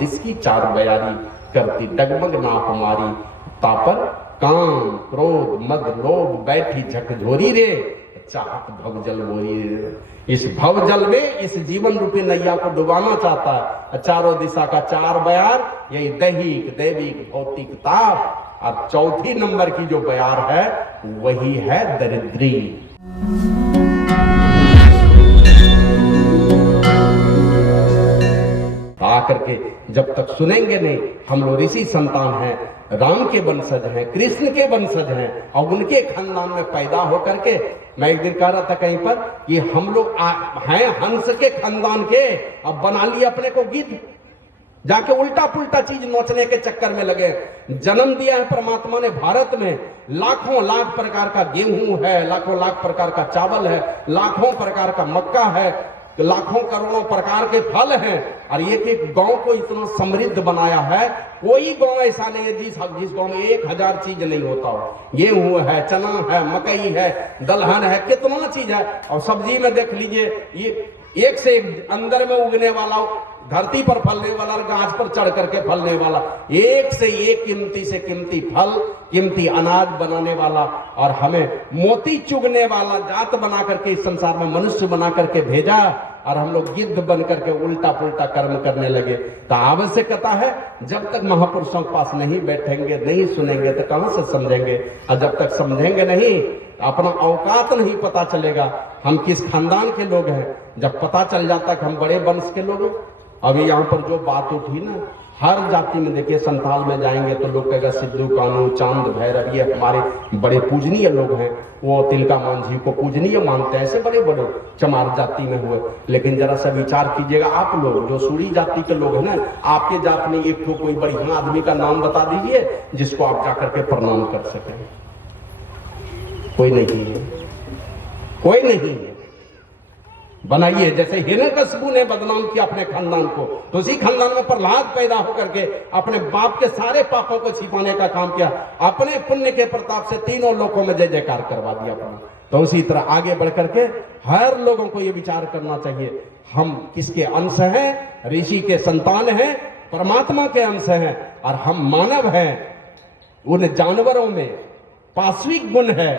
जिसकी चार बयारी, करती डगमग ना हमारी, तापर काम क्रोध मद लोभ बैठी झकझोरी रे, चाहत भवजल बोरी रे। इस भवजल में इस जीवन रूपी नैया को डुबाना चाहता है। चारों दिशा का चार बयार, यही दैहिक दैविक भौतिक ताप, और चौथी नंबर की जो बयार है वही है दरिद्री। आकर के जब तक सुनेंगे नहीं, हम लोग ऋषि संतान हैं, राम के वंशज हैं, कृष्ण के वंशज हैं, और उनके खानदान में पैदा होकर के, मैं एक दिन कह रहा था कहीं पर कि हम लोग हैं हंस के खानदान के, अब बना लिए अपने को गिद्ध, जाके उल्टा पुल्टा चीज नोचने के चक्कर में लगे। जन्म दिया है परमात्मा ने भारत में, लाखों लाख प्रकार का गेहूं है, लाखों लाख प्रकार का चावल है, लाखों प्रकार का मक्का है, लाखों करोड़ों प्रकार के फल हैं, और एक एक गांव को इतना समृद्ध बनाया है। कोई गांव ऐसा नहीं है जिस गांव में 1000 चीज नहीं होता हो। गेहूं है, चना है, मकई है, दलहन है, कितना चीज है। और सब्जी में देख लीजिए, ये एक से एक अंदर में उगने वाला, धरती पर फलने वाला, गाछ पर चढ़ करके फलने वाला, एक से एक कीमती से कीमती फल, कीमती अनाज बनाने वाला, और हमें मोती चुगने वाला जात बना करके इस संसार में मनुष्य बना करके भेजा, और हम लोग गिद्ध बन करके उल्टा पुल्टा कर्म करने लगे। तो आवश्यकता है, जब तक महापुरुषों के पास नहीं बैठेंगे, नहीं सुनेंगे, तो कहां से समझेंगे। और जब तक समझेंगे नहीं, अपना औकात नहीं पता चलेगा, हम किस खानदान के लोग हैं। जब पता चल जाता कि हम बड़े वंश के लोग हैं। अभी यहाँ पर जो बात उठी ना, हर जाति में देखिए, संथाल में जाएंगे तो लोग कहेगा सिद्धू कानू, चांद भैरव, ये हमारे बड़े पूजनीय लोग हैं, वो तिलका मांझी को पूजनीय मानते हैं, ऐसे बड़े बड़े चमार जाति में हुए। लेकिन जरा सा विचार कीजिएगा, आप लोग जो सूरी जाति के लोग हैं ना, आपके जात में एक तो कोई बढ़िया आदमी का नाम बता दीजिए जिसको आप जाकर के प्रणाम कर सकें। कोई नहीं है, कोई नहीं है। बनाइए, जैसे हिरण्यकशिपु ने बदनाम किया अपने खानदान को, तो उसी खानदान में प्रहलाद पैदा होकर के अपने बाप के सारे पापों को छिपाने का काम किया, अपने पुण्य के प्रताप से तीनों लोकों में जय जयकार करवा दिया अपना। तो उसी तरह आगे बढ़ करके हर लोगों को यह विचार करना चाहिए, हम किसके अंश हैं, ऋषि के संतान हैं, परमात्मा के अंश हैं, और हम मानव हैं। उन जानवरों में पाश्विक गुण है,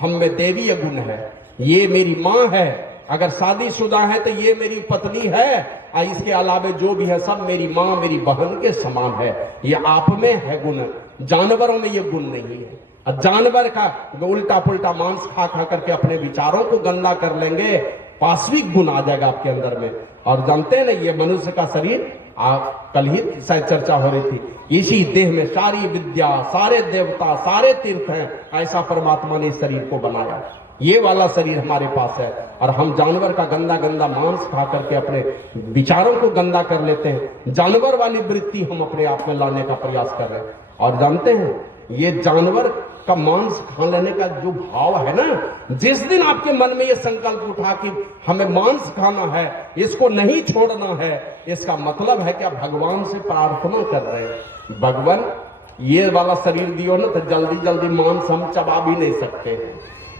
हम में देवीय गुण है। ये मेरी माँ है, अगर शादीशुदा है तो ये मेरी पत्नी है, और इसके अलावे जो भी है सब मेरी माँ मेरी बहन के समान है। ये आप में है गुण, जानवरों में ये गुण नहीं है। और जानवर का उल्टा पुल्टा मांस खा खा करके अपने विचारों को गंदा कर लेंगे, पाश्विक गुण आ जाएगा आपके अंदर में। और जानते हैं ना, ये मनुष्य का शरीर, कल ही शायद चर्चा हो रही थी, इसी देह में सारी विद्या, सारे देवता, सारे तीर्थ हैं, ऐसा परमात्मा ने इस शरीर को बनाया। ये वाला शरीर हमारे पास है, और हम जानवर का गंदा गंदा मांस खा करके अपने विचारों को गंदा कर लेते हैं। जानवर वाली वृत्ति हम अपने आप में लाने का प्रयास कर रहे हैं। और जानते हैं, ये जानवर का मांस खा लेने का जो भाव है ना, जिस दिन आपके मन में ये संकल्प उठा कि हमें मांस खाना है, इसको नहीं छोड़ना है, इसका मतलब है कि आप भगवान से प्रार्थना कर रहे हैं, भगवान ये वाला शरीर दियो ना, तो जल्दी जल्दी मांस हम चबा भी नहीं सकते हैं,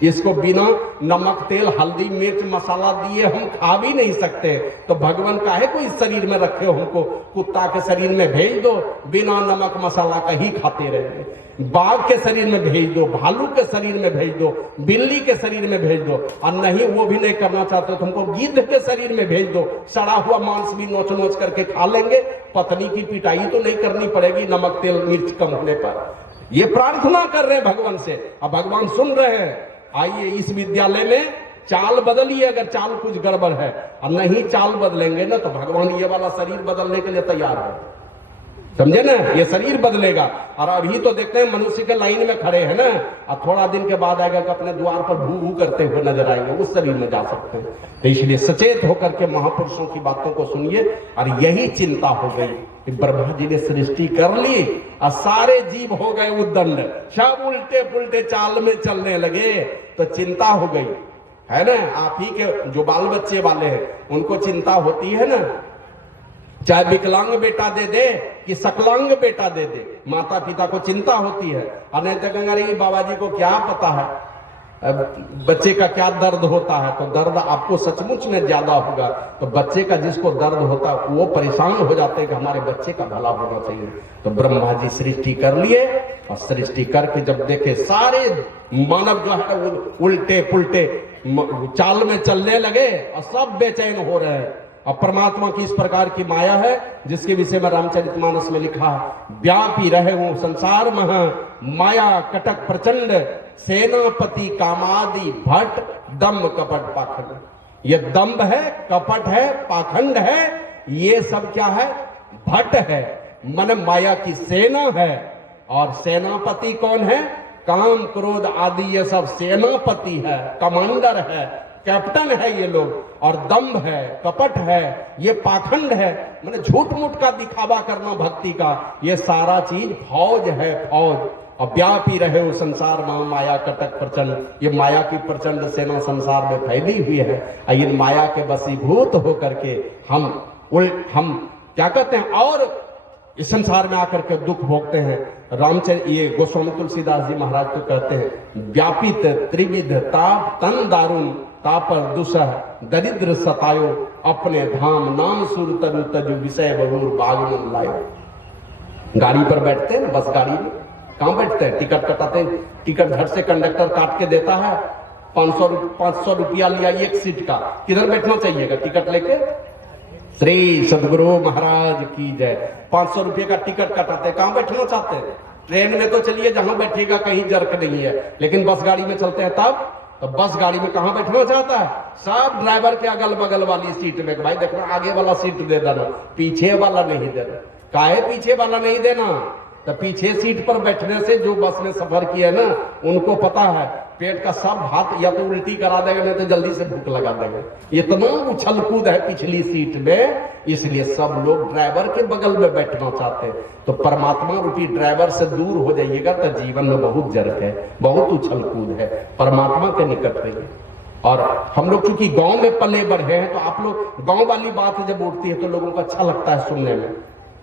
इसको बिना नमक तेल हल्दी मिर्च मसाला दिए हम खा भी नहीं सकते। तो भगवान काहे को इस शरीर में रखे हो, हमको कुत्ता के शरीर में भेज दो, बिना नमक मसाला का ही खाते रहे। बाघ के शरीर में भेज दो, भालू के शरीर में भेज दो, बिल्ली के शरीर में भेज दो, और नहीं वो भी नहीं करना चाहते तो हमको गिद्ध के शरीर में भेज दो, सड़ा हुआ मांस भी नोच नोच करके खा लेंगे, पत्नी की पिटाई तो नहीं करनी पड़ेगी नमक तेल मिर्च कम होने पर। ये प्रार्थना कर रहे हैं भगवान से, अब भगवान सुन रहे हैं। आइए इस विद्यालय में चाल बदलिए, अगर चाल कुछ गड़बड़ है, और नहीं चाल बदलेंगे ना, तो भगवान ये वाला शरीर बदलने के लिए तैयार है, समझे ना, ये शरीर बदलेगा। और अभी तो देखते हैं मनुष्य के लाइन में खड़े हैं ना, और थोड़ा दिन के बाद आएगा कि अपने द्वार पर भू भू करते हुए नजर आएंगे, उस शरीर में जा सकते हैं। तो इसलिए सचेत होकर के महापुरुषों की बातों को सुनिए। और यही चिंता हो गई कि ब्रह्मा जी ने सृष्टि कर ली, और सारे जीव हो गए उद्दंड, सब उल्टे पुल्टे चाल में चलने लगे, तो चिंता हो गई है ना। आप ही के जो बाल बच्चे वाले हैं उनको चिंता होती है ना, चाहे विकलांग बेटा दे दे कि सकलांग बेटा दे दे, माता पिता को चिंता होती है। और नहीं तो कहेंगे अरे बाबा जी को क्या पता है, बच्चे का क्या दर्द होता है, तो दर्द आपको सचमुच में ज्यादा होगा। तो बच्चे का जिसको दर्द होता है वो परेशान हो जाते हैं कि हमारे बच्चे का भला होना चाहिए। तो ब्रह्मा जी सृष्टि कर लिए और सृष्टि करके जब देखे सारे मानव जो है उल्टे पुल्टे चाल में चलने लगे और सब बेचैन हो रहे हैं। और परमात्मा की इस प्रकार की माया है जिसके विषय में रामचरितमानस में लिखा है, व्यापी रहे वो संसार मह माया कटक प्रचंड सेनापति कामादि भट्ट दम्भ कपट पाखंड। ये दम्भ है, कपट है, पाखंड है, ये सब क्या है? भट्ट है, मन माया की सेना है। और सेनापति कौन है? काम क्रोध आदि ये सब सेनापति है, कमांडर है, कैप्टन है ये लोग। और दम्भ है, कपट है, ये पाखंड है, माने झूठ मूठ का दिखावा करना भक्ति का, ये सारा चीज फौज है, फौज। और व्यापी रहे वो संसार में माया कटक प्रचंड, ये माया की प्रचंड सेना संसार में फैली हुई है। और इन माया के वशीभूत होकर के हम क्या कहते हैं और इस संसार में आकर के दुख भोगते हैं। रामचरित ये गोस्वामी तुलसीदास जी महाराज तो कहते हैं, व्यापित त्रिविध ताप तन दारुण तापर दुसह दरिद्र सतायो अपने धाम नाम सुर तरु तजु विषय बहुर बागमन लायो। गाड़ी पर बैठते हैं, बस गाड़ी में कहाँ बैठते हैं? टिकट कटाते हैं, टिकट झट से कंडक्टर काट के देता है, 500 रुपया लिया एक सीट का, किधर बैठना चाहिएगा टिकट लेके? श्री सदगुरु महाराज की जय। 500 रुपये का टिकट कटाते, कहाँ बैठना चाहते हैं? ट्रेन में तो चलिए जहां बैठेगा कहीं जर्क नहीं है, लेकिन बस गाड़ी में चलते हैं तब तो बस गाड़ी में कहां बैठना चाहता है? सब ड्राइवर के अगल बगल वाली सीट में। भाई देखना आगे वाला सीट दे देना, पीछे वाला नहीं देना। काहे पीछे वाला नहीं देना? तो पीछे सीट पर बैठने से जो बस में सफर किया ना उनको पता है पेट का सब भात या तो उल्टी करा देगा नहीं तो जल्दी से भूख लगा देगा। इतना उछल कूद है पिछली सीट में, इसलिए सब लोग ड्राइवर के बगल में बैठना चाहते हैं। तो परमात्मा रूपी ड्राइवर से दूर हो जाइएगा तो जीवन में बहुत जर्क है, बहुत उछल कूद है, परमात्मा के निकट रहिए। और हम लोग चूंकि गांव में पले बढ़े हैं तो आप लोग गांव वाली बात जब उठती है तो लोगों को अच्छा लगता है सुनने में।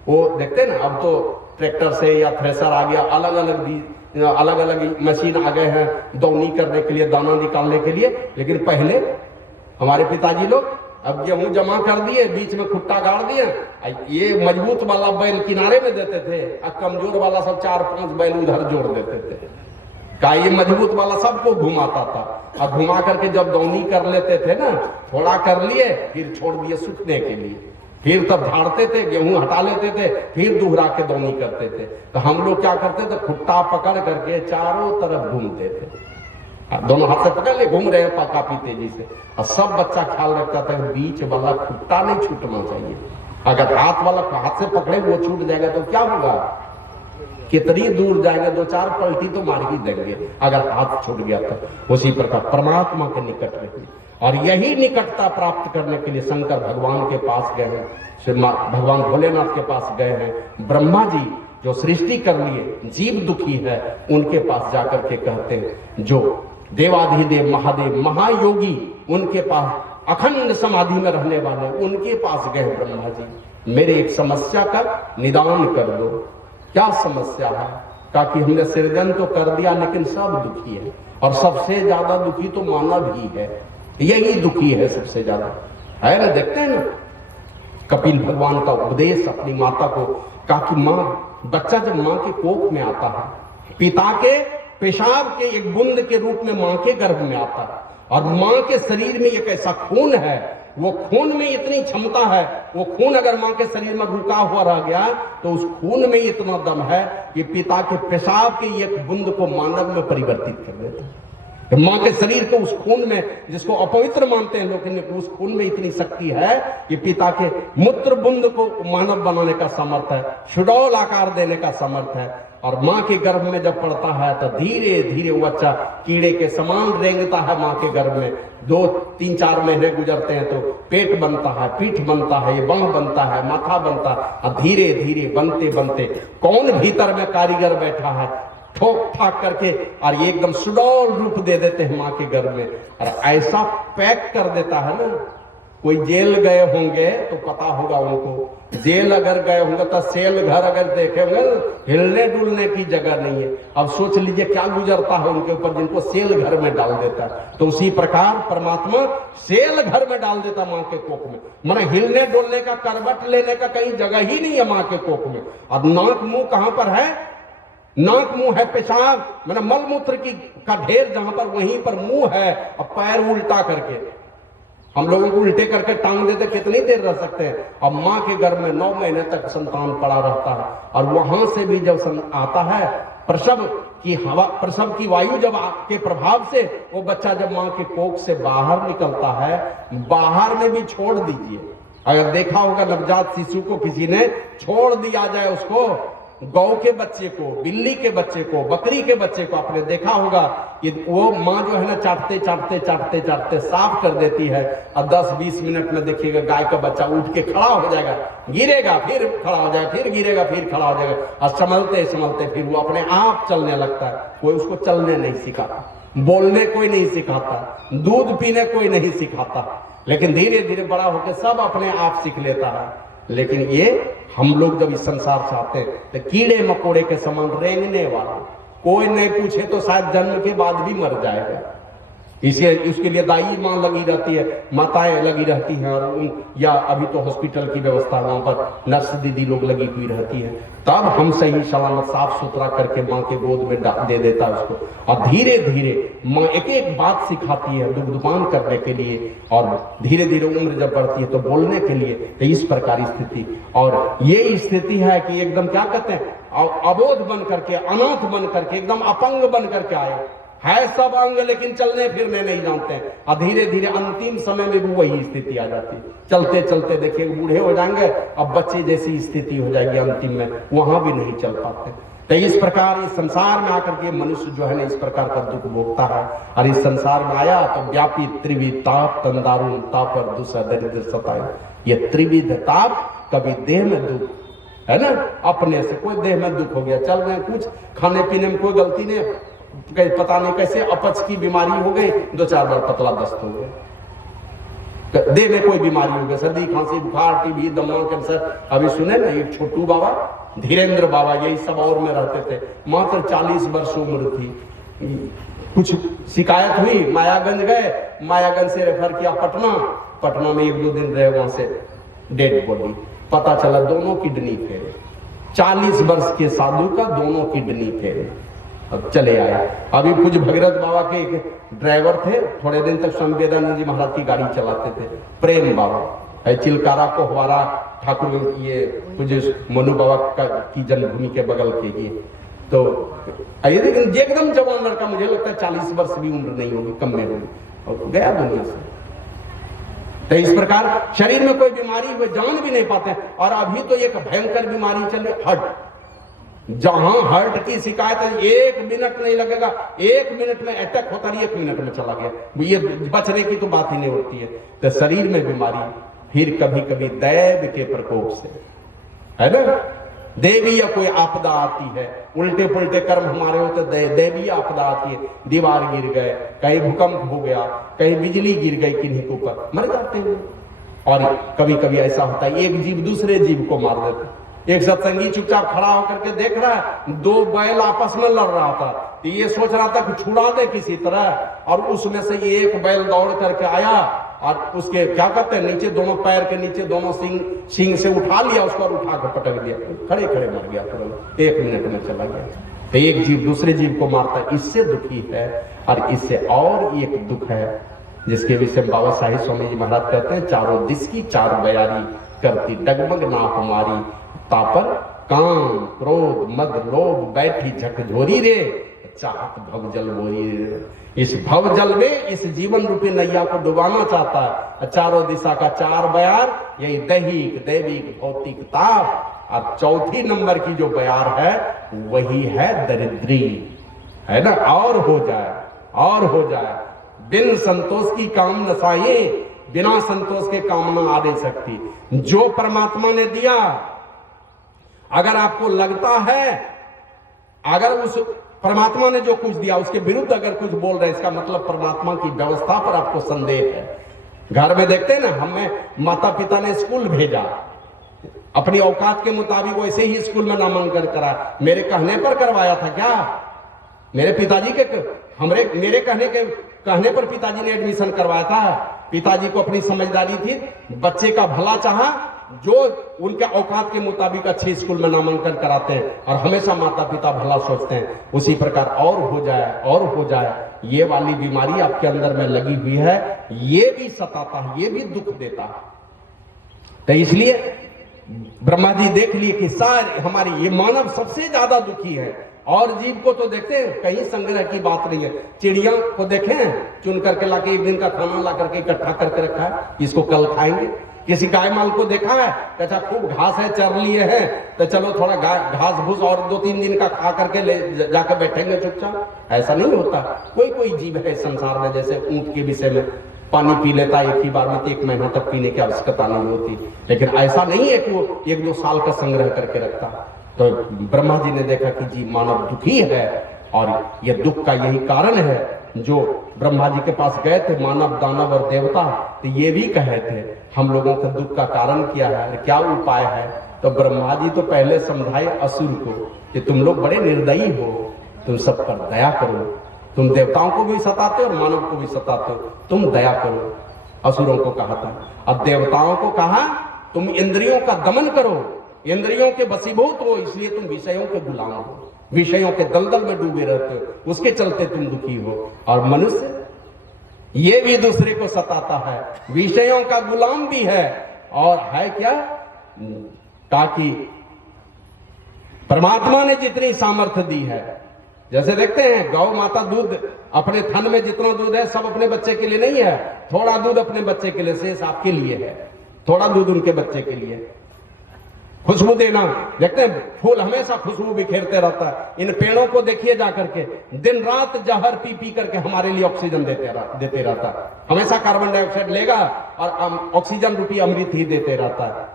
वो देखते हैं ना, अब तो ट्रैक्टर से या थ्रेसर आ गया, अलग अलग मशीन आ गए हैं दौनी करने के लिए, दाना निकालने के लिए। लेकिन पहले हमारे पिताजी लोग अब गेहूं जमा कर दिए, बीच में खुट्टा गाड़ दिए, ये मजबूत वाला बैल किनारे में देते थे और कमजोर वाला सब 4-5 बैल उधर जोड़ देते थे। का ये मजबूत वाला सबको घुमाता था और घुमा करके जब दौनी कर लेते थे ना, थोड़ा कर लिए फिर छोड़ दिए सूखने के लिए, फिर तब झाड़ते थे, गेहूं हटा लेते थे, फिर दोहरा के दौनी करते थे। तो हम लोग क्या करते थे, खुट्टा पकड़ करके चारों तरफ घूमते थे, दोनों हाथ से पकड़ ले घूम रहे हैं काफी तेजी से। और सब बच्चा ख्याल रखता था बीच वाला खुट्टा नहीं छूटना चाहिए। अगर हाथ वाला हाथ से पकड़े वो छूट जाएगा तो क्या होगा? कितनी दूर जाएंगे, 2-4 पलटी तो मार ही देंगे अगर हाथ छूट गया तो। उसी प्रकार परमात्मा के निकट रहिए। और यही निकटता प्राप्त करने के लिए शंकर भगवान के पास गए हैं, भगवान भोलेनाथ के पास गए हैं। ब्रह्मा जी जो सृष्टि कर लिए, जीव दुखी है, उनके पास जाकर के कहते हैं, जो देवाधिदेव महादेव महायोगी उनके पास अखंड समाधि में रहने वाले उनके पास गए ब्रह्मा जी, मेरे एक समस्या का निदान कर दो। क्या समस्या है? कहा कि हमने सृजन तो कर दिया लेकिन सब दुखी है, और सबसे ज्यादा दुखी तो मानव ही है, यही दुखी है सबसे ज्यादा, है ना? देखते हैं ना कपिल भगवान का उपदेश अपनी माता को, कहा कि माँ, बच्चा जब माँ के कोख में आता है, पिता के पेशाब के एक बूंद के रूप में माँ के गर्भ में आता है, और माँ के शरीर में एक ऐसा खून है, वो खून में इतनी क्षमता है, वो खून अगर माँ के शरीर में रुका हुआ रह गया तो उस खून में इतना दम है कि पिता के पेशाब के एक बूंद को मानव में परिवर्तित कर देता है। माँ के शरीर के उस खून में, जिसको अपवित्र मानते हैं लेकिन उस खून में इतनी शक्ति है कि पिता के मूत्र बूंद को मानव बनाने का समर्थ है, सुडौल आकार देने का समर्थ है। और माँ के गर्भ में जब पड़ता है तो धीरे धीरे वो बच्चा कीड़े के समान रेंगता है माँ के गर्भ में। 2-3-4 महीने गुजरते हैं तो पेट बनता है, पीठ बनता है, ये बांह बनता है, माथा बनता है, और धीरे धीरे बनते बनते कौन भीतर में कारीगर बैठा है, ठोक ठाक करके और ये एकदम सुडौल रूप दे देते हैं माँ के गर्भ में, और ऐसा पैक कर देता है ना। कोई जेल गए होंगे तो पता होगा उनको, जेल अगर गए होंगे तो सेल घर अगर देखे होंगे, हिलने डुलने की जगह नहीं है। अब सोच लीजिए क्या गुजरता है उनके ऊपर, जिनको सेल घर में डाल देता है। तो उसी प्रकार परमात्मा सेल घर में डाल देता माँ के कोख में। माने हिलने डुलने का, करवट लेने का कहीं जगह ही नहीं है माँ के कोख में। अब नाक मुंह कहां पर है? नाक मुंह है पेशाब, मैंने मलमूत्र की का ढेर जहां पर, वहीं पर मुंह है। अब पैर उल्टा करके, हम लोगों को उल्टे करके टांग देते कितनी देर रह सकते हैं। अब माँ के गर्भ में 9 महीने तक संतान पड़ा रहता है, और वहां से भी जब आता है प्रसव की हवा, प्रसव की वायु जब के प्रभाव से वो बच्चा जब माँ के कोख से बाहर निकलता है, बाहर में भी छोड़ दीजिए। अगर देखा होगा नवजात शिशु को किसी ने छोड़ दिया जाए, उसको गौ के बच्चे को, बिल्ली के बच्चे को, बकरी के बच्चे को, आपने देखा होगा कि वो माँ जो है ना चाटते चाटते चाटते चाटते साफ कर देती है, और 10-20 मिनट में देखिएगा गाय का बच्चा उठ के खड़ा हो जाएगा, गिरेगा फिर खड़ा हो जाएगा, फिर गिरेगा फिर खड़ा हो जाएगा, और संभलते संभलते फिर वो अपने आप चलने लगता है। कोई उसको चलने नहीं सिखाता, बोलने कोई नहीं सिखाता, दूध पीने कोई नहीं सिखाता, लेकिन धीरे धीरे बड़ा होकर सब अपने आप सीख लेता है। लेकिन ये हम लोग जब इस संसार से आते हैं तो कीड़े मकोड़े के समान रेंगने वाला, कोई नहीं पूछे तो शायद जन्म के बाद भी मर जाएगा। इसे उसके लिए दाई माँ लगी रहती है, माताएं लगी रहती हैं, और या अभी तो हॉस्पिटल की व्यवस्था, वहां पर नर्स दीदी लोग लगी हुई रहती है। तब हम सही सलामत साफ सुथरा करके माँ के गोद में दे देता है उसको, और धीरे धीरे माँ एक एक बात सिखाती है दुग्धपान करने के लिए, और धीरे धीरे उम्र जब बढ़ती है तो बोलने के लिए। तो इस प्रकार स्थिति, और ये स्थिति है कि एकदम क्या कहते हैं, अबोध बन करके, अनाथ बन करके, एकदम अपंग बन करके आए है सब अंग, लेकिन चलने फिरने नहीं जानते हैं। और धीरे धीरे अंतिम समय में भी वही स्थिति आ जाती है। चलते चलते देखिए बूढ़े हो जाएंगे, अब बच्चे जैसी स्थिति हो जाएगी अंतिम में, वहां भी नहीं चल पाते। तो इस प्रकार इस संसार में आकर के मनुष्य जो है ना इस प्रकार का दुख भोगता है। और इस संसार में आया तो व्यापी त्रिविध ताप, तंदारुण ताप और दूसरा दरिद्र सताए। ये त्रिविध ताप, कभी देह में दुख है ना, अपने से कोई देह में दुख हो गया, चल रहे कुछ खाने पीने में कोई गलती नहीं, पता नहीं कैसे अपच की बीमारी हो गई, 2-4 बार पतला दस्त हो गया, देह में कोई बीमारी हो गई, सर्दी खांसी बुखार टीबी दमा कैंसर। अभी सुने ना एक छोटू बाबा, धीरेन्द्र बाबा, यही सब और में रहते थे, मात्र 40 वर्ष उम्र थी। कुछ शिकायत हुई, मायागंज गए, मायागंज से रेफर किया पटना, पटना में 1-2 दिन रहे, वहां से डेड बॉडी, पता चला दोनों किडनी फेल। 40 वर्ष के साधु का दोनों किडनी फेल। अब चले आए। अभी कुछ भगीरथ बाबा के एक ड्राइवर थे, थोड़े दिन तक स्वामी वेदांत जी महाराज की गाड़ी चलाते थे, प्रेम बाबा है, चिलकारा को हमारा ठाकुर, ये कुछ मनु बाबा की जन्मभूमि के बगल के ये। तो लेकिन एकदम जवान लड़का, मुझे लगता है 40 वर्ष भी उम्र नहीं होगी, कम में होगी, और गया दुनिया से। तो इस प्रकार शरीर में कोई बीमारी हुई, जान भी नहीं पाते। और अभी तो एक भयंकर बीमारी चली, हार्ट, जहां हार्ट की शिकायत है 1 मिनट नहीं लगेगा, 1 मिनट में अटैक होता है, 1 मिनट में चला गया, ये बचने की तो बात ही नहीं होती है। तो शरीर में बीमारी, फिर कभी कभी दैव के प्रकोप से, है ना, देवी या कोई आपदा आती है, उल्टे पुल्टे कर्म हमारे होते, देवी आपदा आती है, दीवार गिर गए, कहीं भूकंप हो गया, कहीं बिजली गिर गई किन्हीं के ऊपर, मर जाते हैं। और कभी कभी ऐसा होता है एक जीव दूसरे जीव को मार देता है। एक सत्संगी चुपचाप खड़ा होकर के देख रहा है, 2 बैल आपस में लड़ रहा था, तो ये सोच रहा था कि छुड़ा दे किसी तरह, और उसमें से ये एक बैल दौड़ करके आया और उसके क्या कहते हैं नीचे, दोनों पैर के नीचे दोनों सींग से उठा लिया उसको, और उठा कर पटक दिया, खड़े खड़े मर गया तुरंत, 1 मिनट में चला गया। तो एक जीव दूसरे जीव को मारता है, इससे दुखी है। और इससे और एक दुख है जिसके विषय बाबा साहिब स्वामी जी महाराज कहते हैं, चारों दिश की 4 बयारी करती डगमग ना हमारी, तापर काम क्रोध मद लोभ बैठी झकझोरी रे, चाहत भव जल बोरी रे। इस भव जल में इस जीवन रूपी नैया को डुबाना चाहता है। चारों दिशा का 4 बयार, यही दैहिक दैविक भौतिक ताप, और चौथी नंबर की जो बयार है वही है दरिद्री, है ना। और हो जाए, और हो जाए, बिन संतोष की काम नसाए, बिना संतोष के कामना आ नहीं सकती। जो परमात्मा ने दिया, अगर आपको लगता है, अगर उस परमात्मा ने जो कुछ दिया उसके विरुद्ध अगर कुछ बोल रहे, इसका मतलब परमात्मा की व्यवस्था पर आपको संदेह है। घर में देखते हैं ना, हमें माता पिता ने स्कूल भेजा, अपनी औकात के मुताबिक वैसे ही स्कूल में नामांकन करा। मेरे कहने पर करवाया था क्या? मेरे पिताजी के मेरे कहने पर पिताजी ने एडमिशन करवाया था। पिताजी को अपनी समझदारी थी, बच्चे का भला चाहा, जो उनके औकात के मुताबिक अच्छे स्कूल में नामांकन कराते हैं और हमेशा माता पिता भला सोचते हैं। उसी प्रकार और हो जाए ये वाली बीमारी आपके अंदर में लगी हुई है, ये भी सताता है, ये भी दुख देता है। तो इसलिए ब्रह्मा जी देख लिए कि सारे हमारी ये मानव सबसे ज्यादा दुखी है। और जीव को तो देखते हैं, कहीं संग्रह की बात नहीं है। चिड़िया को देखें, चुन करके लाके एक दिन का खाना ला करके इकट्ठा करके रखा है, इसको कल खाएंगे। किसी गाय माल को देखा है, अच्छा खूब घास है, चर लिए हैं, तो चलो थोड़ा घास भूस और 2-3 दिन का खा करके ले जाकर बैठेंगे चुपचाप। ऐसा नहीं होता। कोई जीव है संसार में, जैसे ऊंट के विषय में पानी पी लेता है एक ही बार में, तो 1 महीना तक पीने की आवश्यकता नहीं होती। लेकिन ऐसा नहीं है कि वो 1-2 साल का संग्रह करके रखता। तो ब्रह्मा जी ने देखा कि जी मानव दुखी है और ये दुख का यही कारण है। जो ब्रह्मा जी के पास गए थे मानव, दानव और देवता, तो ये भी कहे थे हम लोगों के दुख का कारण क्या है, क्या उपाय है। तो ब्रह्मा जी तो पहले समझाए असुर को कि तुम लोग बड़े निर्दयी हो, तुम सब पर दया करो, तुम देवताओं को भी सताते हो और मानव को भी सताते हो, तुम दया करो। असुरों को कहा था। अब देवताओं को कहा तुम इंद्रियों का दमन करो, इंद्रियों के वशीभूत हो, इसलिए तुम विषयों के गुलाम हो, विषयों के दलदल में डूबे रहते हो, उसके चलते तुम दुखी हो। और मनुष्य ये भी दूसरे को सताता है, विषयों का गुलाम भी है, और है क्या, ताकि परमात्मा ने जितनी सामर्थ्य दी है, जैसे देखते हैं गौ माता दूध अपने थन में जितना दूध है सब अपने बच्चे के लिए नहीं है, थोड़ा दूध अपने बच्चे के लिए, शेष आपके लिए है, थोड़ा दूध उनके बच्चे के लिए। खुशबू देना, देखते हैं फूल हमेशा खुशबू बिखेरते रहता है। इन पेड़ों को देखिए जाकर के, दिन रात जहर पी पी करके हमारे लिए ऑक्सीजन देते रहता है। हमेशा कार्बन डाइऑक्साइड लेगा और ऑक्सीजन रूपी अमृत ही देते रहता है।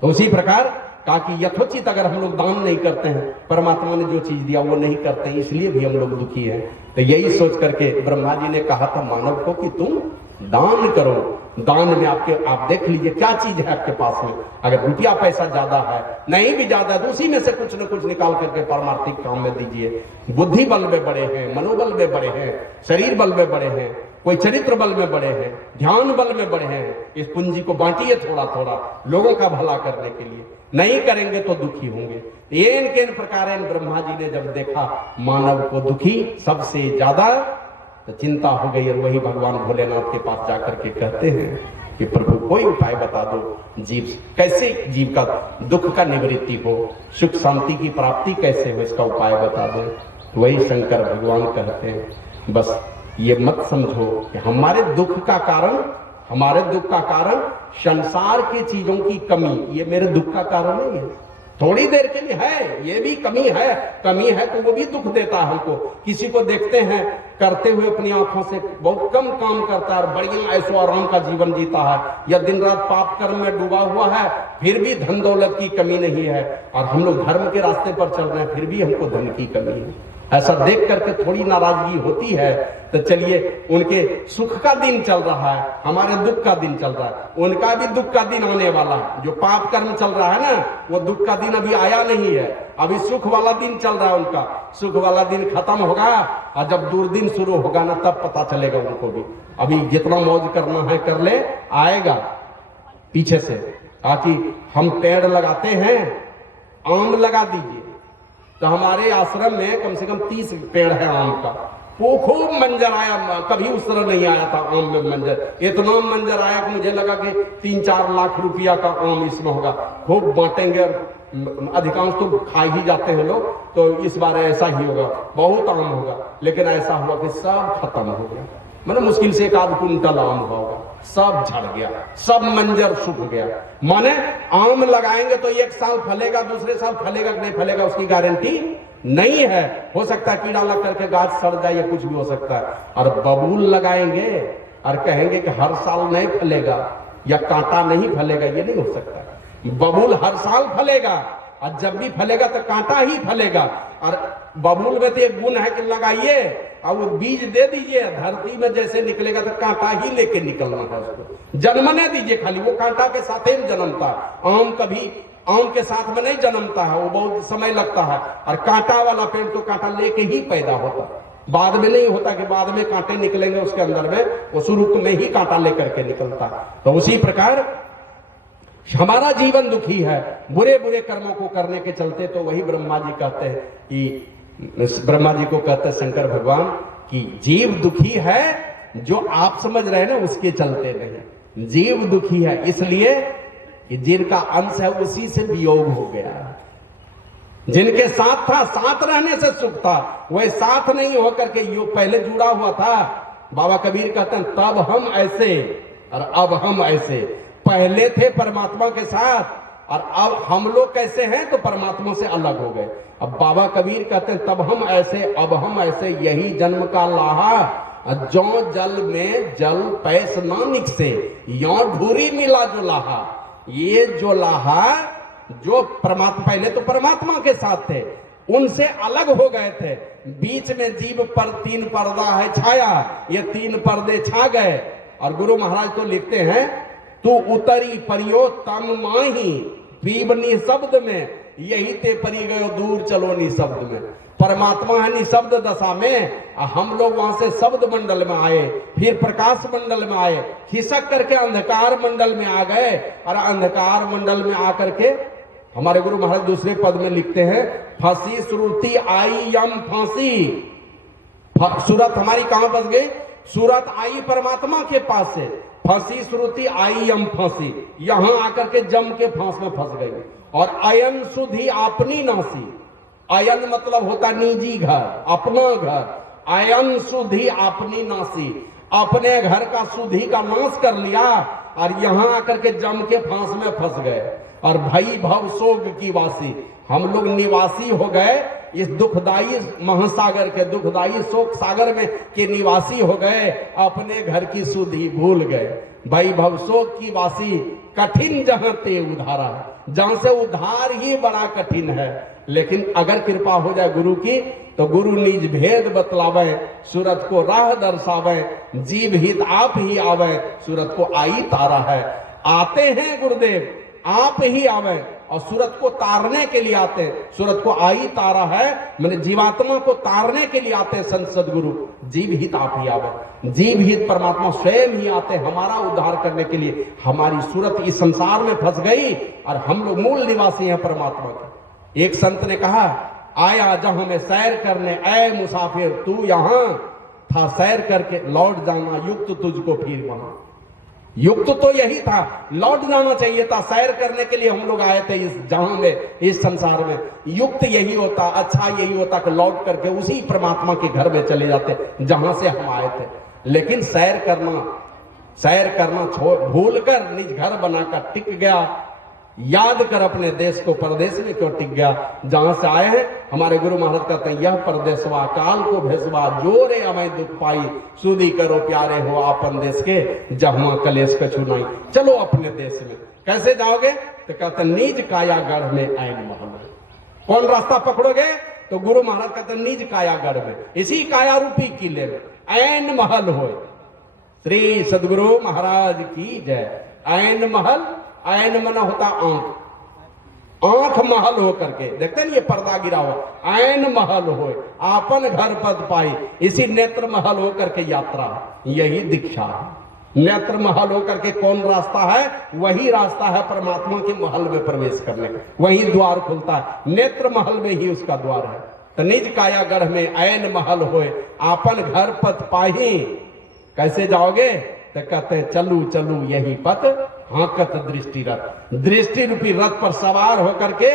तो उसी प्रकार कहा कि यथोचित अगर हम लोग दान नहीं करते हैं, परमात्मा ने जो चीज दिया वो नहीं करते हैं, इसलिए भी हम लोग दुखी हैं। तो यही सोच करके ब्रह्मा जी ने कहा था मानव को कि तुम दान करो। दान में आप देख लीजिए क्या चीज है आपके पास में। अगर रुपया पैसा ज्यादा है, नहीं भी ज्यादा है, तो उसी में से कुछ न कुछ निकाल करके परमार्थिक काम में दीजिए। बुद्धि बल में बड़े हैं, मनोबल में बड़े हैं, शरीर बल में बड़े हैं, कोई चरित्र बल में बड़े हैं, ध्यान बल में बड़े हैं। इस पूंजी को बांटिए थोड़ा थोड़ा लोगों का भला करने के लिए। नहीं करेंगे तो दुखी होंगे। इन प्रकार ब्रह्मा जी ने जब देखा मानव को दुखी सबसे ज्यादा, तो चिंता हो गई और वही भगवान भोलेनाथ के पास जाकर के कहते हैं कि प्रभु कोई उपाय बता दो, जीव कैसे, जीव का दुख का निवृत्ति हो, सुख शांति की प्राप्ति कैसे हो, इसका उपाय बता दो। वही शंकर भगवान कहते हैं बस ये मत समझो कि हमारे दुख का कारण संसार की चीजों की कमी, ये मेरे दुख का कारण नहीं है। थोड़ी देर के लिए है, ये भी कमी है तो वो भी दुख देता है हमको। किसी को देखते हैं करते हुए अपनी आंखों से बहुत कम काम करता है और बढ़िया ऐशो आराम का जीवन जीता है, या दिन रात पाप कर्म में डूबा हुआ है, फिर भी धन दौलत की कमी नहीं है। और हम लोग धर्म के रास्ते पर चल रहे हैं, फिर भी हमको धन की कमी है। ऐसा देख करके थोड़ी नाराजगी होती है। तो चलिए, उनके सुख का दिन चल रहा है, हमारे दुख का दिन चल रहा है। उनका भी दुख का दिन आने वाला है। जो पाप कर्म चल रहा है ना, वो दुख का दिन अभी आया नहीं है, अभी सुख वाला दिन चल रहा है। उनका सुख वाला दिन खत्म होगा और जब दुर्दिन शुरू होगा ना, तब पता चलेगा उनको भी। अभी जितना मौज करना है कर ले, आएगा पीछे से। ताकि हम पेड़ लगाते हैं, आम लगा दीजिए, तो हमारे आश्रम में कम से कम 30 पेड़ है आम का। वो खूब मंजर आया, कभी उस तरह नहीं आया था आम में मंजर। इतना मंजर आया कि मुझे लगा कि 3-4 लाख रुपया का आम इसमें होगा। खूब बांटेंगे, अधिकांश तो खा ही जाते हैं लोग, तो इस बार ऐसा ही होगा, बहुत आम होगा। लेकिन ऐसा हुआ कि सब खत्म हो गया, मतलब मुश्किल से 1 आध कुंटल आम होगा, सब झड़ गया, सब मंजर सूख गया। माने आम लगाएंगे तो 1 साल फलेगा, दूसरे साल फलेगा कि नहीं फलेगा उसकी गारंटी नहीं है। हो सकता है कीड़ा लग करके गाछ सड़ जाए या कुछ भी हो सकता है। और बबूल लगाएंगे और कहेंगे कि हर साल नहीं फलेगा या कांटा नहीं फलेगा, ये नहीं हो सकता। बबूल हर साल फलेगा और जब भी फलेगा तो कांटा ही फलेगा। और बबूल में तो एक गुण है कि लगाइए और वो बीज दे दीजिए, धरती में जैसे निकलेगा तो कांटा ही लेके निकलना है उसको, जन्मने दीजिए खाली, वो कांटा के साथ ही जन्मता। आम कभी आम के साथ में नहीं जन्मता है, वो बहुत समय लगता है। और कांटा वाला पेड़ तो कांटा लेके ही पैदा होता है, बाद में नहीं होता कि बाद में कांटे निकलेंगे उसके अंदर में, वो शुरू में ही कांटा लेकर के निकलता है। तो उसी प्रकार हमारा जीवन दुखी है बुरे बुरे कर्मों को करने के चलते। तो वही ब्रह्मा जी कहते हैं कि ब्रह्मा जी को कहते हैं शंकर भगवान कि जीव दुखी है जो आप समझ रहे हैं ना उसके चलते नहीं, जीव दुखी है इसलिए कि जिनका अंश है उसी से वियोग हो गया। जिनके साथ था, साथ रहने से सुख था, वह साथ नहीं होकर के यो पहले जुड़ा हुआ था। बाबा कबीर कहते हैं तब हम ऐसे और अब हम ऐसे, पहले थे परमात्मा के साथ और अब हम लोग कैसे हैं तो परमात्मा से अलग हो गए। अब बाबा कबीर कहते हैं तब हम ऐसे अब हम ऐसे, यही जन्म का लाहा, जो जल में जल पैस ना निकसे, यो ढूरी मिला जो लाहा। ये जो लाहा जो परमात्मा, पहले तो परमात्मा के साथ थे, उनसे अलग हो गए थे, बीच में जीव पर 3 पर्दा है छाया, ये 3 पर्दे छा गए। और गुरु महाराज तो लिखते हैं तू उतरी परियो तम माही, पीब निशब्द में, यही ते परी गयो दूर चलो निशब्द में। परमात्मा है निशब्द दशा में, हम लोग वहां से शब्द मंडल में आए, फिर प्रकाश मंडल में आए, खिसक करके अंधकार मंडल में आ गए। और अंधकार मंडल में आकर के हमारे गुरु महाराज दूसरे पद में लिखते हैं फंसी श्रुति आई यम फांसी। सूरत हमारी कहां फंस गई? सूरत आई परमात्मा के पास से, फंसी श्रुति आई यम फांसी, यहां आकर के जम के फांस में फंस गई। और अयन सुधि अपनी नासी, अयन मतलब होता निजी घर, अपना घर। अयन सुधि अपनी नासी, अपने घर का सुधि का नाश कर लिया और यहां आकर के जम के फांस में फंस गए। और भई भव सोग की वासी, हम लोग निवासी हो गए इस दुखदाई महासागर के, दुखदाई शोक सागर में के निवासी हो गए, अपने घर की सुधि भूल गए। भई भव शोक की वासी, कठिन जहां ते उधारा, जहां से उधार ही बड़ा कठिन है। लेकिन अगर कृपा हो जाए गुरु की तो गुरु निज भेद बतलावे, सूरत को राह दर्शावे, जीव हित आप ही आवे, सूरत को आई तारा है। आते हैं गुरुदेव आप ही आवे और सूरत को तारने के लिए आते हैं, सूरत को आई तारा है, मैंने जीवात्मा को तारने के लिए आते हैं संत सदगुरु। जीव हित आप ही आवे, जीव हित परमात्मा स्वयं ही आते हैं हमारा उद्धार करने के लिए। हमारी सूरत इस संसार में फंस गई और हम लोग मूल निवासी हैं परमात्मा के। एक संत ने कहा आया जहां में सैर करने, ऐ मुसाफिर तू यहां था, सैर करके लौट जाना युक्त तुझको फिर वहां। युक्त तो यही था, लौट जाना चाहिए था, सैर करने के लिए हम लोग आए थे इस जहां में, इस संसार में। युक्त यही होता, अच्छा यही होता कि लौट करके उसी परमात्मा के घर में चले जाते जहां से हम आए थे। लेकिन सैर करना छोड़ भूल कर निज घर बनाकर टिक गया। याद कर अपने देश को, परदेश में क्यों टिक गया? जहां से आए हैं हमारे गुरु महाराज कहते हैं यह परदेशवा काल को भेसवा, जोरे अमय दुख पाई, सुधी करो प्यारे हो आपन देश के, जहाँ कलेश कछु नहीं। चलो अपने देश में। कैसे जाओगे? तो कहते निज काया गढ़ में ऐन महल में। कौन रास्ता पकड़ोगे? तो गुरु महाराज कहते निज काया गढ़ में, इसी काया रूपी किले में ऐन महल हो। श्री सदगुरु महाराज की जय। ऐन महल, ऐन मना होता आंख, आंख महल हो करके, देखते हैं ये पर्दा गिरा हुआ, ऐन महल हो आपन घर पद पाई, इसी नेत्र महल हो करके यात्रा, यही दीक्षा है। नेत्र महल हो करके कौन रास्ता है? वही रास्ता है परमात्मा के महल में प्रवेश करने का, वही द्वार खुलता है, नेत्र महल में ही उसका द्वार है। तो निज काया गढ़ में ऐन महल होए, आपन घर पद पाही। कैसे जाओगे? तो कहते हैं चलू चलू यही पथ हाँकत दृष्टि रथ, दृष्टि रूपी रथ पर सवार होकर के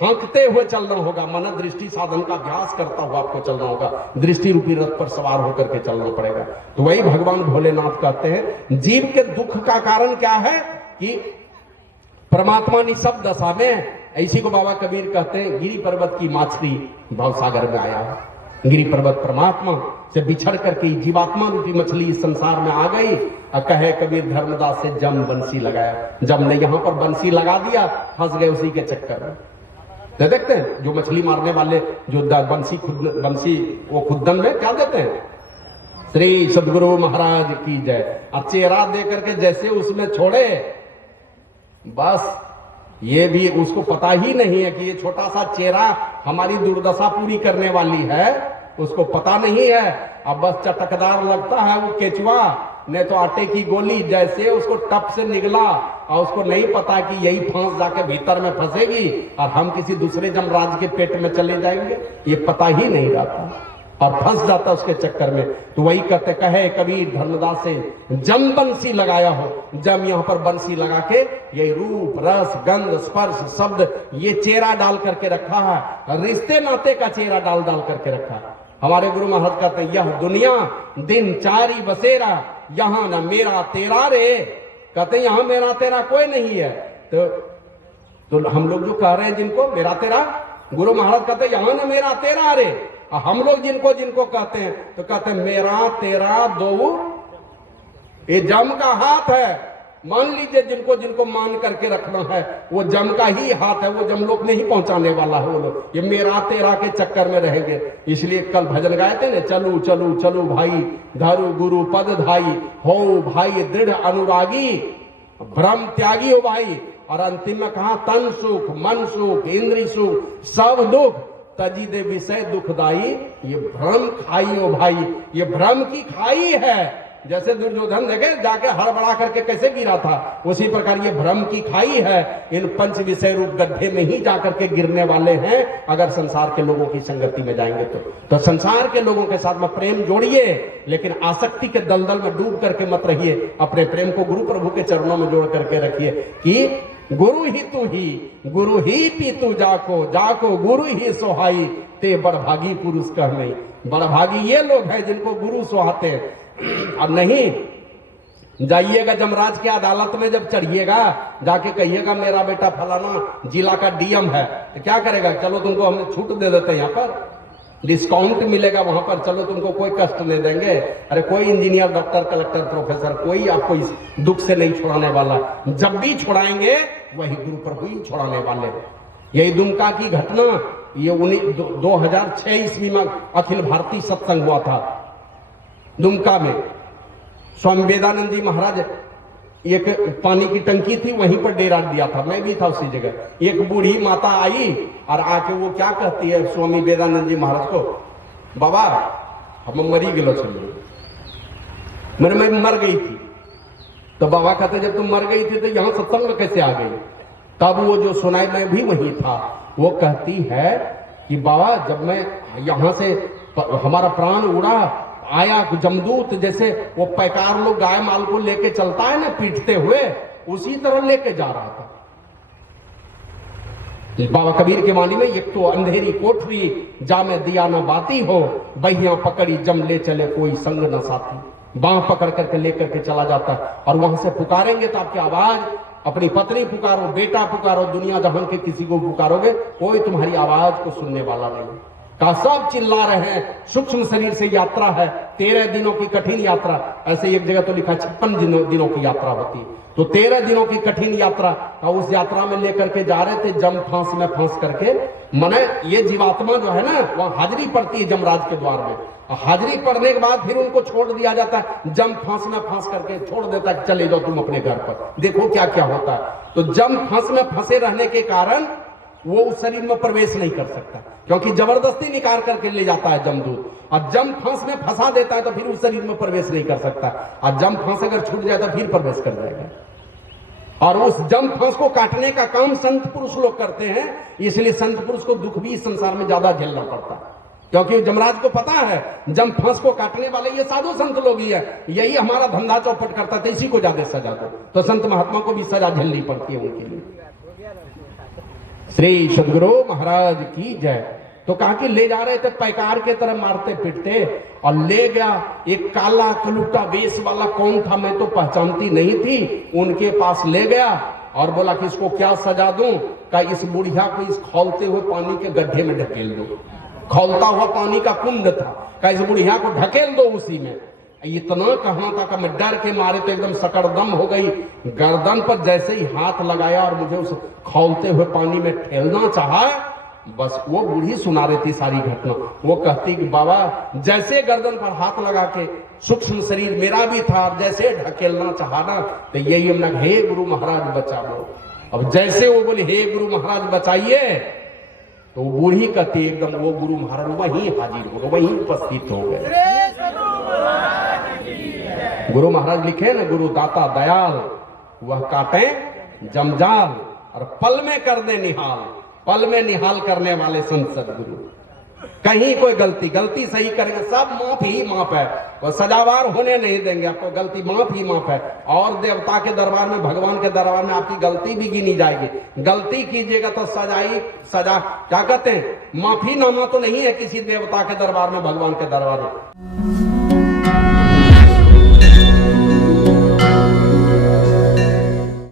हाँकते हुए चलना होगा। मन दृष्टि साधन का अभ्यास करता हुआ आपको चलना होगा, दृष्टि रूपी रथ पर सवार होकर के चलना पड़ेगा। तो वही भगवान भोलेनाथ कहते हैं जीव के दुख का कारण क्या है कि परमात्मा निशब्द दशा में, इसी को बाबा कबीर कहते हैं गिरी पर्वत की माछली भवसागर में आया। गिरी पर्वत परमात्मा से बिछड़ करके जीवात्मा रूपी मछली इस संसार में आ गई। और कहे कबीर धर्मदास से जम बंसी लगाया, जम ने यहां पर बंसी लगा दिया, फंस गए उसी के चक्कर में। तो देखते हैं जो मछली मारने वाले जो बंसी वो खुद्दन में क्या देते हैं? श्री सदगुरु महाराज की जय। अब चेहरा दे करके जैसे उसमें छोड़े, बस ये भी उसको पता ही नहीं है कि ये छोटा सा चेहरा हमारी दुर्दशा पूरी करने वाली है, उसको पता नहीं है। अब बस चटकदार लगता है वो केचुआ, नहीं तो आटे की गोली, जैसे उसको टप से निगला और उसको नहीं पता कि यही फांस जाके भीतर में फंसेगी और हम किसी दूसरे जमराज के पेट में चले जाएंगे, ये पता ही नहीं रहता और फंस जाता उसके चक्कर में। तो वही कहते कहे कबीर धर्मदास से, जम बंसी लगाया हो। जम यहाँ पर बंसी लगा के ये रूप रस गंध स्पर्श शब्द ये चेहरा डाल करके रखा है, रिश्ते नाते का चेहरा डाल डाल करके रखा है। हमारे गुरु महाराज कहते हैं, यह दुनिया दिन चारी बसेरा, यहाँ न मेरा तेरा रे। कहते हैं यहाँ मेरा तेरा कोई नहीं है। तो हम लोग जो कह रहे हैं जिनको मेरा तेरा, गुरु महाराज कहते हैं यहाँ न मेरा तेरा रे। हम लोग जिनको जिनको कहते हैं तो कहते हैं मेरा तेरा दो, ये जम का हाथ है। मान लीजिए जिनको जिनको मान करके रखना है वो जम का ही हाथ है, वो जम लोग नहीं पहुंचाने वाला है वो लोग, ये मेरा तेरा के चक्कर में रहेंगे। इसलिए कल भजन गाए थे ना, चलू चलू चलू भाई धरु गुरु पद धाई, हो भाई दृढ़ अनुरागी भ्रम त्यागी हो भाई। और अंतिम में कहा तन सुख मन सुख इंद्री सुख सब दुख तजी दे विषय दुखदाई, ये भ्रम खाई हो भाई, ये भ्रम की खाई है। जैसे दुर्योधन देखे जाके हड़बड़ा करके कैसे गिरा था, उसी प्रकार ये भ्रम की खाई है। इन पंच विषय रूप गड्ढे में ही जाकर के गिरने वाले हैं अगर संसार के लोगों की संगति में जाएंगे तो संसार के लोगों के साथ में प्रेम जोड़िए, लेकिन आसक्ति के दलदल में डूब करके मत रहिए। अपने प्रेम को गुरु प्रभु के चरणों में जोड़ करके रखिए कि गुरु ही तू ही, गुरु ही पीतू जाको, जाको गुरु ही सोहाई, ते बड़भागी पुरुष कह नहीं। बड़भागी ये लोग हैं जिनको गुरु सोहाते हैं। और नहीं जाइएगा जमराज की अदालत में, जब चढ़िएगा जाके कहिएगा मेरा बेटा फलाना जिला का डीएम है, तो क्या करेगा, चलो तुमको हमने छूट दे देते हैं, यहाँ पर डिस्काउंट मिलेगा वहां पर, चलो तुमको कोई कष्ट नहीं देंगे। अरे कोई इंजीनियर डॉक्टर कलेक्टर प्रोफेसर कोई आपको इस दुख से नहीं छुड़ाने वाला। जब भी छुड़ाएंगे वही गुरु प्रभु ही छुड़ाने वाले। यही दुमका की घटना, ये 2006 ईस्वी में अखिल भारतीय सत्संग हुआ था दुमका में। स्वामी वेदानंद जी महाराज एक पानी की टंकी थी वहीं पर डेरा दिया था, मैं भी था उसी जगह। एक बूढ़ी माता आई और आके वो क्या कहती है स्वामी वेदानंद जी महाराज को, बाबा हम मरी गिलो चलिए, मैं मर गई थी। तो बाबा कहते जब तुम मर गई थी तो यहाँ सत्संग में कैसे आ गई। तब वो जो सुनाई मैं भी वही था, वो कहती है कि बाबा जब मैं यहाँ से हमारा प्राण उड़ा आया, जमदूत जैसे वो पैकार लोग गाय माल को लेके चलता है ना पीटते हुए, उसी तरह लेके जा रहा था। बाबा कबीर के वाणी में, एक तो अंधेरी कोठरी जा में दिया न बाती हो, बहिया पकड़ी जम ले चले कोई संग न साथी। बांह पकड़ करके लेकर के चला जाता है और वहां से पुकारेंगे तो आपकी आवाज, अपनी पत्नी पुकारो, बेटा पुकारो, दुनिया जहां के किसी को पुकारोगे कोई तुम्हारी आवाज को सुनने वाला नहीं। का सब चिल्ला रहे हैं, सूक्ष्म शरीर से यात्रा है, 13 दिनों की कठिन यात्रा। ऐसे एक जगह तो लिखा 56 दिनों की यात्रा होती है, तो 13 दिनों की कठिन यात्रा और उस यात्रा में लेकर के जा रहे थे जम फांस में फंस करके। मने ये जीवात्मा जो है ना वहां हाजिरी पड़ती है जमराज के द्वार में, हाजिरी पड़ने के बाद फिर उनको छोड़ दिया जाता है, जम फांस में फंस करके छोड़ देता है, चले जाओ तुम अपने घर पर, देखो क्या क्या होता है। तो जम फांस में फंसे रहने के कारण वो उस शरीर में प्रवेश नहीं कर सकता, क्योंकि जबरदस्ती निकाल करके ले जाता है जमदूत, और जम फांस में फंसा देता है तो फिर उस शरीर में प्रवेश नहीं कर सकता, और जम फांस अगर छूट जाए तो फिर प्रवेश कर जाएगा। और उस जम फांस को काटने का काम संत पुरुष लोग करते हैं, इसलिए संत पुरुष को दुख भी इस संसार में ज्यादा झेलना पड़ता है, क्योंकि जमराज को पता है जम फांस को काटने वाले ये साधु संत लोग ही है, यही हमारा धंधा चौपट करता था, इसी को ज्यादा सजा दो। तो संत महात्मा को भी सजा झेलनी पड़ती है उनके लिए। श्री सदगुरु महाराज की जय। तो कहा कि ले जा रहे थे पैकार के तरह मारते पीटते, और ले गया एक काला कलुटा वेश वाला, कौन था मैं तो पहचानती नहीं थी, उनके पास ले गया और बोला कि इसको क्या सजा दूं। का इस बुढ़िया को इस खौलते हुए पानी के गड्ढे में ढकेल दो, खौलता हुआ पानी का कुंड था, का इस बुढ़िया को ढकेल दो उसी में। इतना कहना था कि मैं डर के मारे तो एकदम सकड़दम हो गई, गर्दन पर जैसे ही हाथ लगाया और मुझे उस खौलते हुए पानी में ठेलना चाहा, बस वो बूढ़ी सुना रही थी सारी घटना। वो कहती कि बाबा जैसे गर्दन पर हाथ लगा के सूक्ष्म शरीर मेरा भी था, जैसे ढकेलना चाहा ना, तो यही हमने हे गुरु महाराज बचा लो, अब जैसे वो बोले हे गुरु महाराज बचाइए, तो बूढ़ी कहती एकदम वो गुरु महाराज वहीं हाजिर हो गए, वहीं उपस्थित हो गए। गुरु महाराज लिखे ना, गुरु दाता दयाल, वह काटे जमजाल और पल में कर दे निहाल। पल में निहाल करने वाले संत सदगुरु, कहीं कोई गलती सही करेंगे, सब माफ ही माफ है, वो सजावार होने नहीं देंगे आपको, गलती माफ ही माफ है। और देवता के दरबार में, भगवान के दरबार में आपकी गलती भी गिनी जाएगी। गलती कीजिएगा तो सजा क्या कहते हैं, माफी नामा तो नहीं है किसी देवता के दरबार में, भगवान के दरबार में।